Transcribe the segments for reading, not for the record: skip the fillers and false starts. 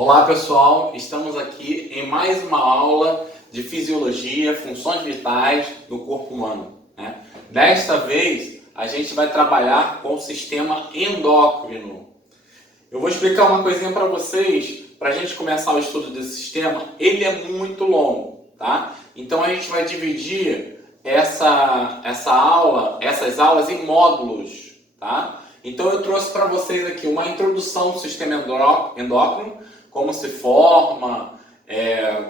Olá pessoal, estamos aqui em mais uma aula de fisiologia, funções vitais do corpo humano, né? Desta vez a gente vai trabalhar com o sistema endócrino. Eu vou explicar uma coisinha para vocês, para a gente começar o estudo desse sistema. Ele é muito longo, tá? Então a gente vai dividir essas aulas em módulos, tá? Então eu trouxe para vocês aqui uma introdução do sistema endócrino, como se forma,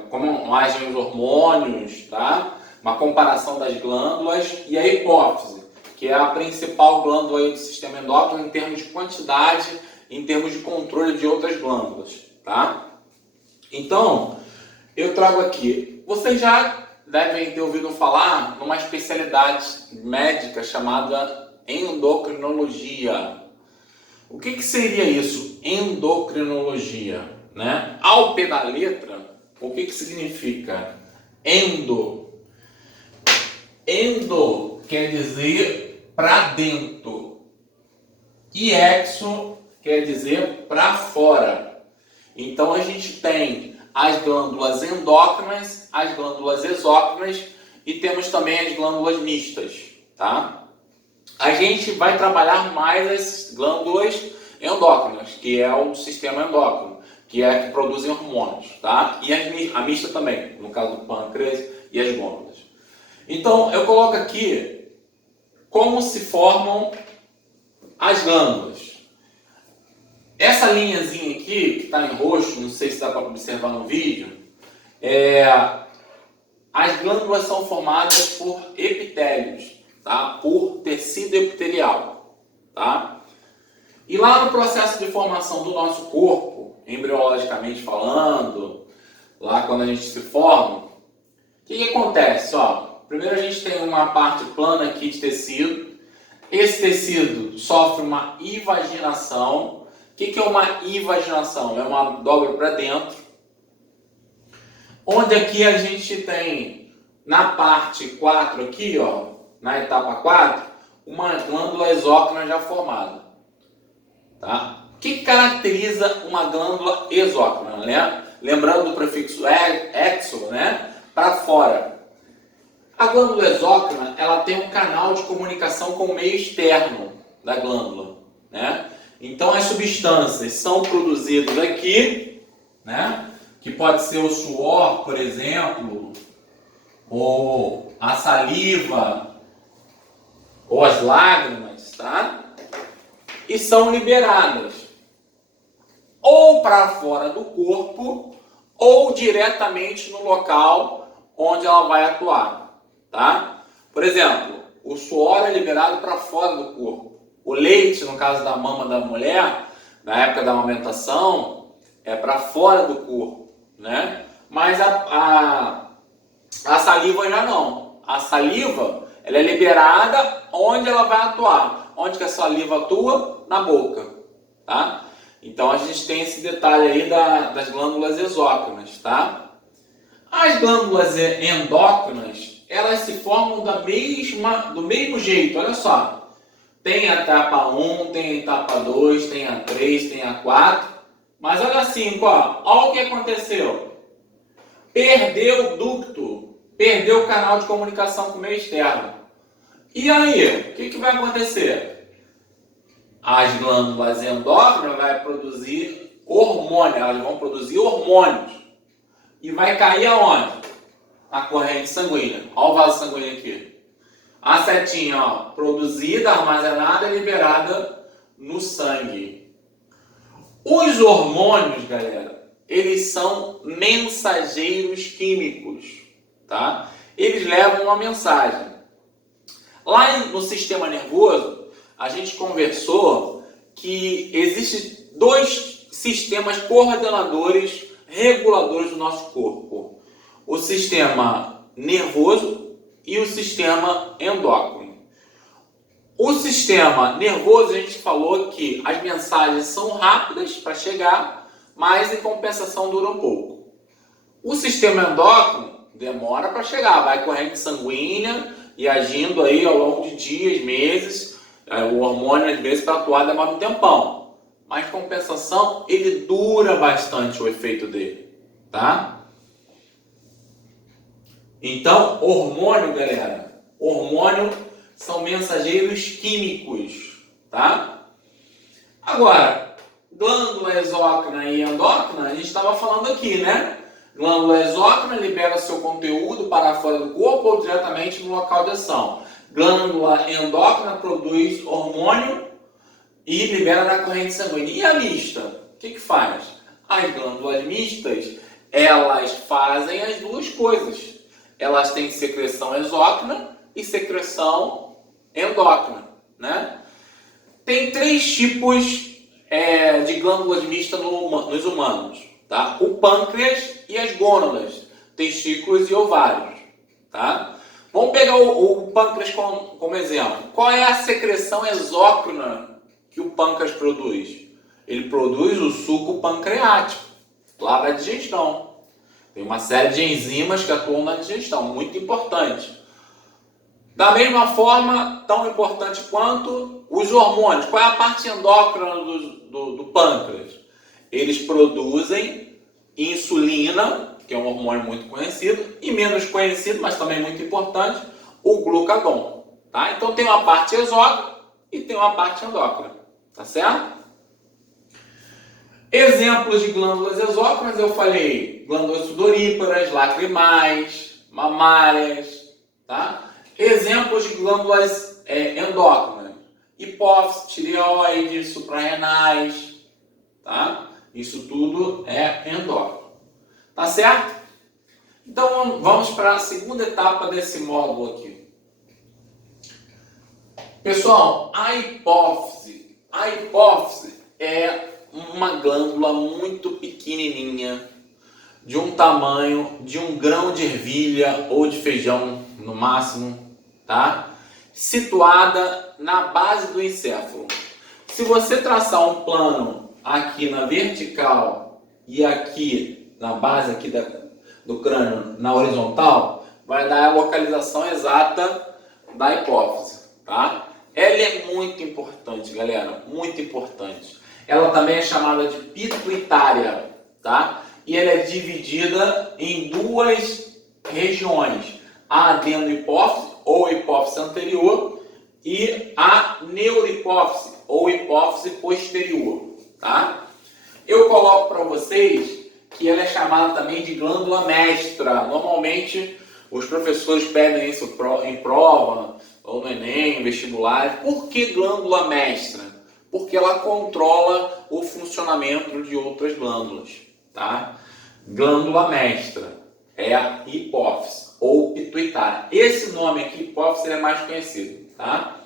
como agem os hormônios, tá? Uma comparação das glândulas e a hipófise, que é a principal glândula aí do sistema endócrino em termos de quantidade, em termos de controle de outras glândulas, tá? Então, eu trago aqui, vocês já devem ter ouvido falar numa especialidade médica chamada endocrinologia. O que seria isso? Endocrinologia, né? Ao pé da letra, o que significa endo? Endo quer dizer para dentro e exo quer dizer para fora. Então a gente tem as glândulas endócrinas, as glândulas exócrinas e temos também as glândulas mistas, tá? A gente vai trabalhar mais as glândulas endócrinas, que é o sistema endócrino, que é a que produzem hormônios, tá? E a mista também, no caso do pâncreas e as glândulas. Então, eu coloco aqui como se formam as glândulas. Essa linhazinha aqui, que está em roxo, não sei se dá para observar no vídeo, as glândulas são formadas por epitélios, tá? Por tecido epitelial, tá? E lá no processo de formação do nosso corpo, embriologicamente falando, lá quando a gente se forma, o que acontece? Primeiro a gente tem uma parte plana aqui de tecido. Esse tecido sofre uma invaginação. O que é uma invaginação? É uma dobra para dentro. Onde aqui a gente tem, na parte 4 aqui, na etapa 4, uma glândula exócrina já formada. Tá? O que caracteriza uma glândula exócrina, né? Lembrando do prefixo exo, né? Para fora. A glândula exócrina, ela tem um canal de comunicação com o meio externo da glândula, né? Então as substâncias são produzidas aqui, né? Que pode ser o suor, por exemplo, ou a saliva, ou as lágrimas, tá? E são liberadas ou para fora do corpo ou diretamente no local onde ela vai atuar, tá? Por exemplo, o suor é liberado para fora do corpo. O leite, no caso da mama da mulher, na época da amamentação, é para fora do corpo, né? Mas a saliva já não. A saliva, ela é liberada onde ela vai atuar. Onde que a saliva atua? Na boca, tá? Então a gente tem esse detalhe aí das glândulas exócrinas, tá? As glândulas endócrinas, elas se formam do mesmo jeito, olha só. Tem a etapa 1, tem a etapa 2, tem a 3, tem a 4. Mas olha a 5, olha o que aconteceu. Perdeu o ducto, perdeu o canal de comunicação com o meio externo. E aí, o que vai acontecer? As glândulas endócrinas vão produzir hormônio, elas vão produzir hormônios. E vai cair aonde? A corrente sanguínea. Olha o vaso sanguíneo aqui. A setinha, produzida, armazenada e liberada no sangue. Os hormônios, galera, eles são mensageiros químicos, tá? Eles levam uma mensagem. Lá no sistema nervoso, a gente conversou que existem dois sistemas coordenadores, reguladores do nosso corpo. O sistema nervoso e o sistema endócrino. O sistema nervoso, a gente falou que as mensagens são rápidas para chegar, mas em compensação dura um pouco. O sistema endócrino demora para chegar, vai corrente sanguínea e agindo aí ao longo de dias, meses. O hormônio, às vezes, para atuar demora um tempão. mas compensação, ele dura bastante o efeito dele, tá? Então, hormônio, galera, hormônio são mensageiros químicos, tá? Agora, glândula exócrina e endócrina, a gente estava falando aqui, né? Glândula exócrina libera seu conteúdo para fora do corpo ou diretamente no local de ação. Glândula endócrina produz hormônio e libera na corrente sanguínea. E a mista? O que faz? As glândulas mistas, elas fazem as duas coisas. Elas têm secreção exócrina e secreção endócrina, né? Tem 3 tipos de glândulas mistas nos humanos, tá? O pâncreas e as gônadas, testículos e ovários, tá? Vamos pegar o pâncreas como exemplo. Qual é a secreção exócrina que o pâncreas produz? Ele produz o suco pancreático, lá da digestão. Tem uma série de enzimas que atuam na digestão, muito importante. Da mesma forma, tão importante quanto os hormônios. Qual é a parte endócrina do pâncreas? Eles produzem insulina, que é um hormônio muito conhecido, e menos conhecido, mas também muito importante, o glucagon. Tá? Então tem uma parte exócrina e tem uma parte endócrina. Tá certo? Exemplos de glândulas exócrinas, eu falei glândulas sudoríparas, lacrimais, mamárias, tá? Exemplos de glândulas endócrinas, hipófise, tireoide, suprarrenais, tá? Isso tudo é endócrino, tá certo? Então vamos para a segunda etapa desse módulo aqui. Pessoal, a hipófise é uma glândula muito pequenininha, de um tamanho de um grão de ervilha ou de feijão no máximo, tá? Situada na base do encéfalo. Se você traçar um plano aqui na vertical e aqui na base aqui do crânio na horizontal, vai dar a localização exata da hipófise, tá? Ela é muito importante, galera, muito importante. Ela também é chamada de pituitária, tá? E ela é dividida em 2 regiões. A adenohipófise, ou hipófise anterior, e a neurohipófise, ou hipófise posterior, tá? Eu coloco para vocês que ela é chamada também de glândula mestra. Normalmente, os professores pedem isso em prova, ou no Enem, vestibular. Por que glândula mestra? Porque ela controla o funcionamento de outras glândulas, tá? Glândula mestra é a hipófise ou pituitária. Esse nome aqui, hipófise, é mais conhecido, tá?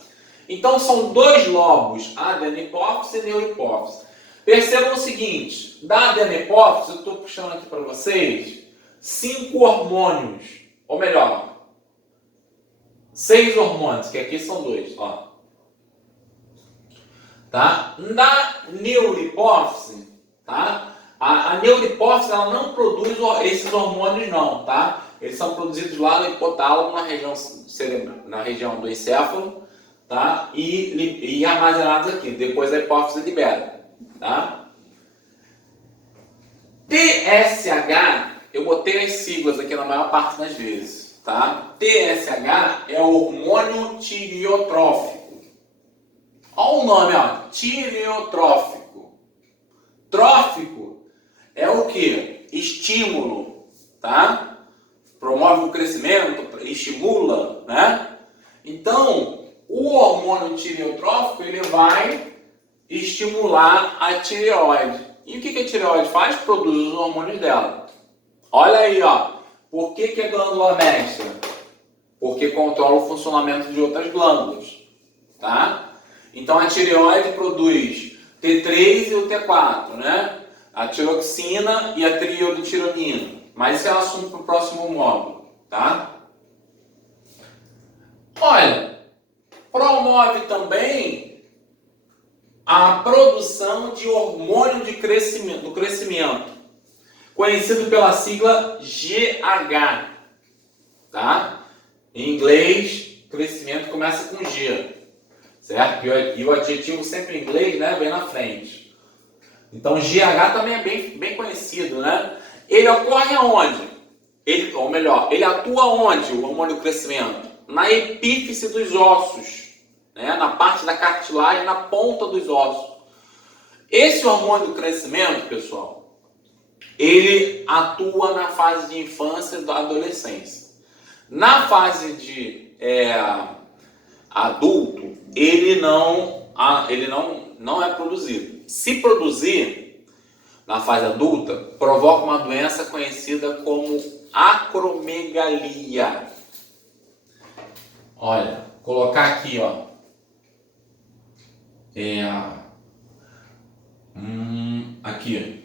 Então são 2 lobos, adenihipófise e neurohipófise. Percebam o seguinte, da adenihipófise, eu estou puxando aqui para vocês 5 hormônios, ou melhor, 6 hormônios, que aqui são 2, ó. Tá? Na neurohipófise, tá? A neurohipófise, ela não produz esses hormônios não, tá? Eles são produzidos lá no hipotálamo, na região do encéfalo, tá? E armazenados aqui, depois a hipófise libera, tá? TSH, eu botei as siglas aqui na maior parte das vezes, tá? TSH é o hormônio tireotrófico. Olha o nome, ó, tireotrófico. Trófico é o que? Estímulo, tá? Promove o crescimento, estimula, né? Então, o hormônio tireotrófico, ele vai estimular a tireoide. E o que a tireoide faz? Produz os hormônios dela. Olha aí, ó. Por que é glândula mestra? Porque controla o funcionamento de outras glândulas, tá? Então a tireoide produz T3 e o T4, né? A tiroxina e a triiodotironina. Mas esse é o assunto para o próximo módulo, tá? Olha, promove também a produção de hormônio do crescimento, conhecido pela sigla GH, tá? Em inglês, crescimento começa com G. Certo? E o adjetivo sempre em inglês, né, vem na frente. Então, GH também é bem conhecido, né? Ele ocorre aonde? Ou melhor, ele atua onde, o hormônio do crescimento? Na epífise dos ossos, né? Na parte da cartilagem, na ponta dos ossos. Esse hormônio do crescimento, pessoal, ele atua na fase de infância e da adolescência. Na fase de adulto, ele não é produzido. Se produzir na fase adulta, provoca uma doença conhecida como acromegalia. Olha, colocar aqui, ó. Aqui,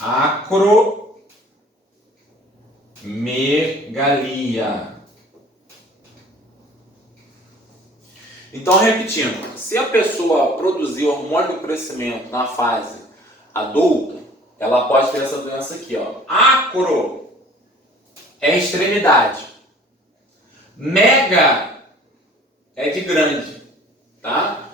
acromegalia. Então, repetindo, se a pessoa produzir hormônio do crescimento na fase adulta, ela pode ter essa doença aqui, ó. Acro é extremidade. Mega é de grande, tá?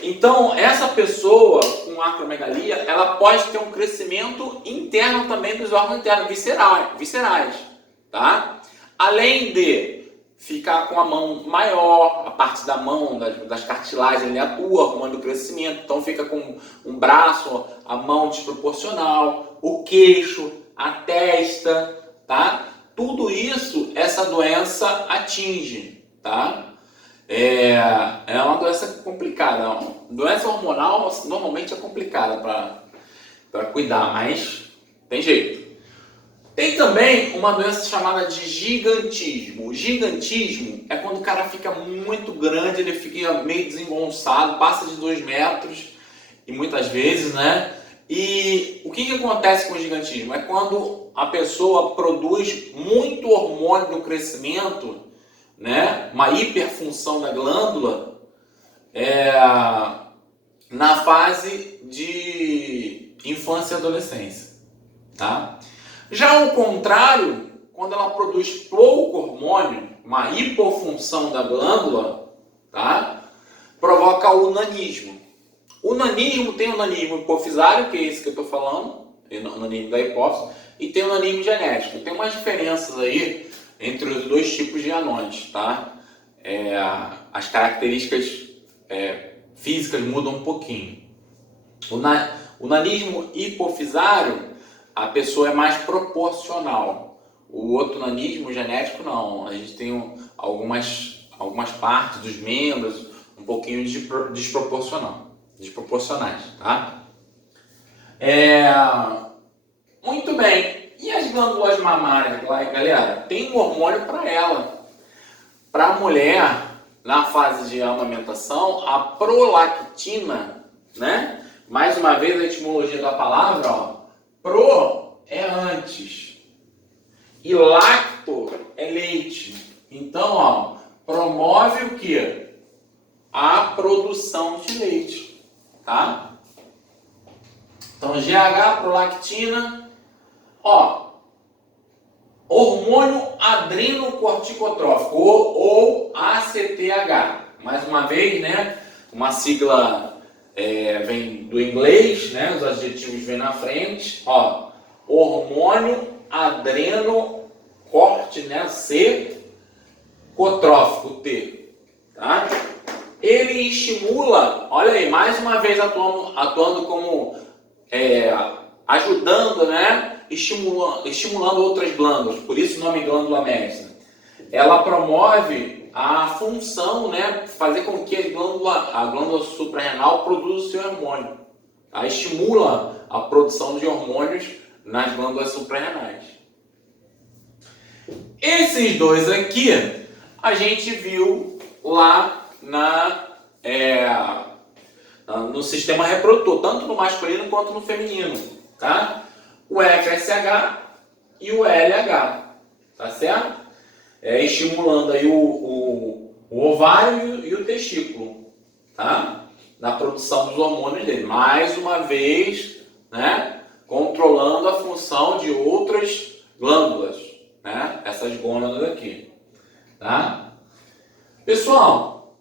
Então, essa pessoa com acromegalia, ela pode ter um crescimento interno também dos órgãos internos, viscerais, tá? Além de ficar com a mão maior, a parte da mão, das cartilagens, ele atua, hormônio do crescimento, então fica com um braço, a mão desproporcional, o queixo, a testa, tá? Tudo isso, essa doença atinge, tá? É uma doença complicada. Doença hormonal normalmente é complicada para cuidar, mas tem jeito. Tem também uma doença chamada de gigantismo. O gigantismo é quando o cara fica muito grande, ele fica meio desengonçado, passa de 2 metros, e muitas vezes, né? E o que acontece com o gigantismo? É quando a pessoa produz muito hormônio do crescimento, né? Uma hiperfunção da glândula, na fase de infância e adolescência, tá? Já ao contrário, quando ela produz pouco hormônio, uma hipofunção da glândula, tá? Provoca o nanismo. O nanismo tem o nanismo hipofisário, que é esse que eu estou falando, o nanismo da hipófise, e tem o nanismo genético. Tem umas diferenças aí entre os dois tipos de anões, tá? As características físicas mudam um pouquinho. O nanismo hipofisário, a pessoa é mais proporcional. O outro nanismo genético não. A gente tem algumas partes dos membros um pouquinho desproporcionais, tá? Muito bem. E as glândulas mamárias, galera? Tem um hormônio para ela. Para a mulher, na fase de amamentação, a prolactina, né? Mais uma vez a etimologia da palavra, ó. Pro é antes e lacto é leite. Então, ó, promove o que? A produção de leite, tá? Então, GH, prolactina, ó, hormônio adrenocorticotrófico ou ACTH. Mais uma vez, né? Uma sigla vem do inglês, né? Os adjetivos vêm na frente. Ó, hormônio adrenocorte, né? C, cotrófico, T, tá? Ele estimula, olha aí, mais uma vez atuando como ajudando, né? Estimulando outras glândulas, por isso o nome glândula mestra. Ela promove a função, né, fazer com que a glândula suprarrenal produza o seu hormônio. Tá? Estimula a produção de hormônios nas glândulas suprarrenais. Esses dois aqui, a gente viu lá no sistema reprodutor, tanto no masculino quanto no feminino, tá? O FSH e o LH, tá certo? Estimulando aí o ovário e o testículo, tá? Na produção dos hormônios dele. Mais uma vez, né? Controlando a função de outras glândulas, né? Essas gônadas aqui, tá? Pessoal,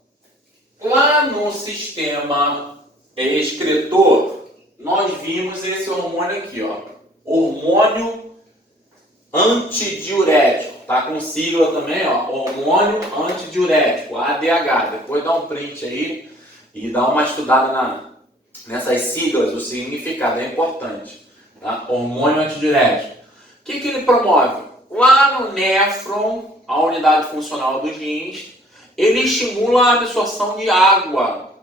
lá no sistema excretor, nós vimos esse hormônio aqui, ó. Hormônio antidiurético. Tá com sigla também, ó. Hormônio antidiurético, ADH. Depois dá um print aí e dá uma estudada nessas siglas, o significado é importante. Tá? Hormônio antidiurético. O que ele promove? Lá no néfron, a unidade funcional dos rins, ele estimula a absorção de água,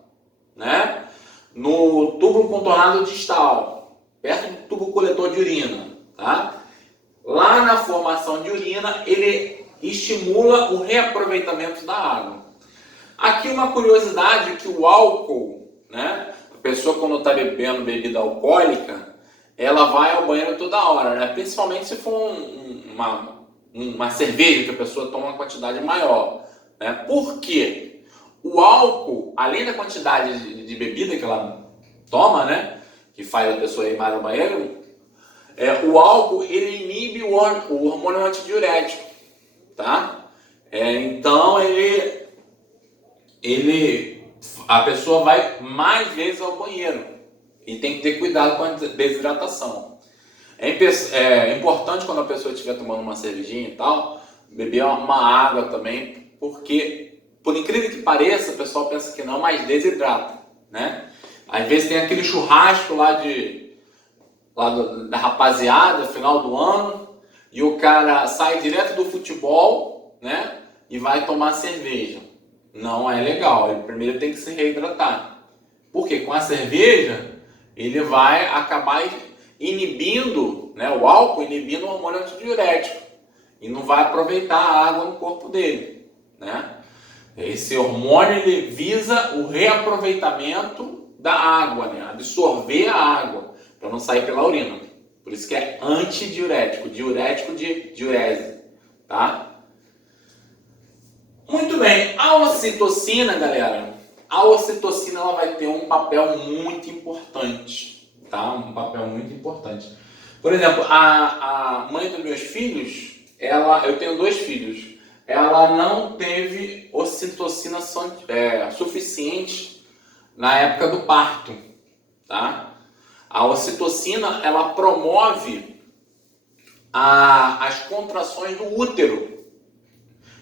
né? No tubo contornado distal, perto do tubo coletor de urina. Tá? Lá na formação de urina, ele estimula o reaproveitamento da água. Aqui uma curiosidade, que o álcool, né? A pessoa quando está bebendo bebida alcoólica, ela vai ao banheiro toda hora, né? Principalmente se for uma cerveja que a pessoa toma uma quantidade maior. Né? Por quê? O álcool, além da quantidade de bebida que ela toma, né? Que faz a pessoa ir mais ao banheiro, o álcool ele inibe o hormônio antidiurético. Tá? Então a pessoa vai mais vezes ao banheiro e tem que ter cuidado com a desidratação. É importante quando a pessoa estiver tomando uma cervejinha e tal, beber uma água também, porque, por incrível que pareça, o pessoal pensa que não, mas desidrata, né? Às vezes tem aquele churrasco lá da rapaziada, final do ano, e o cara sai direto do futebol, né? E vai tomar cerveja. Não é legal, ele primeiro tem que se reidratar. Porque com a cerveja, ele vai acabar inibindo, né, o álcool inibindo o hormônio antidiurético e não vai aproveitar a água no corpo dele, né? Esse hormônio ele visa o reaproveitamento da água, né? Absorver a água para não sair pela urina. Por isso que é antidiurético, diurético de diurese, tá? Muito bem, a ocitocina, galera, a ocitocina ela vai ter um papel muito importante, tá? Um papel muito importante. Por exemplo, a mãe dos meus filhos, eu tenho 2 filhos, ela não teve ocitocina suficiente na época do parto, tá? A ocitocina, ela promove as contrações do útero.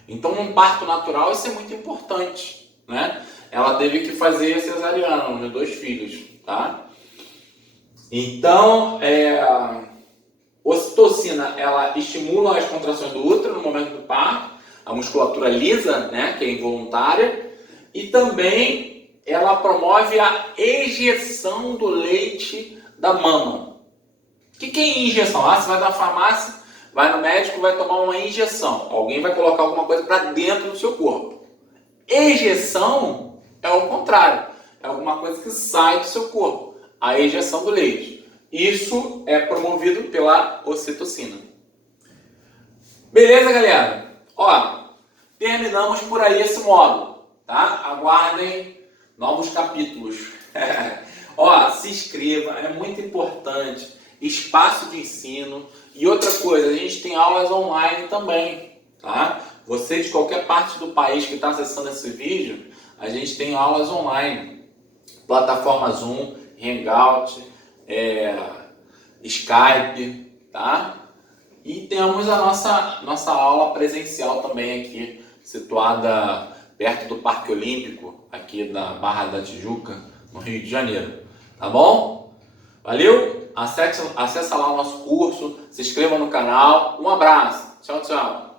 Então, num parto natural, isso é muito importante, né? Ela teve que fazer cesariana nos meus 2 filhos, tá? Então, ocitocina, ela estimula as contrações do útero no momento do parto, a musculatura lisa, né, que é involuntária, e também ela promove a ejeção do leite da mama. O que é injeção? Você vai na farmácia, vai no médico, vai tomar uma injeção. Alguém vai colocar alguma coisa para dentro do seu corpo. Ejeção é o contrário. É alguma coisa que sai do seu corpo. A ejeção do leite. Isso é promovido pela ocitocina. Beleza, galera? Ó, terminamos por aí esse módulo, tá? Aguardem novos capítulos. Ó, se inscreva, é muito importante. Espaço de ensino. E outra coisa, a gente tem aulas online também, tá? Você de qualquer parte do país que está acessando esse vídeo, a gente tem aulas online. Plataforma Zoom, Hangout, Skype, tá? E temos a nossa aula presencial também aqui, situada perto do Parque Olímpico, aqui da Barra da Tijuca, no Rio de Janeiro. Tá bom? Valeu? Acessa lá o nosso curso, se inscreva no canal. Um abraço. Tchau, tchau.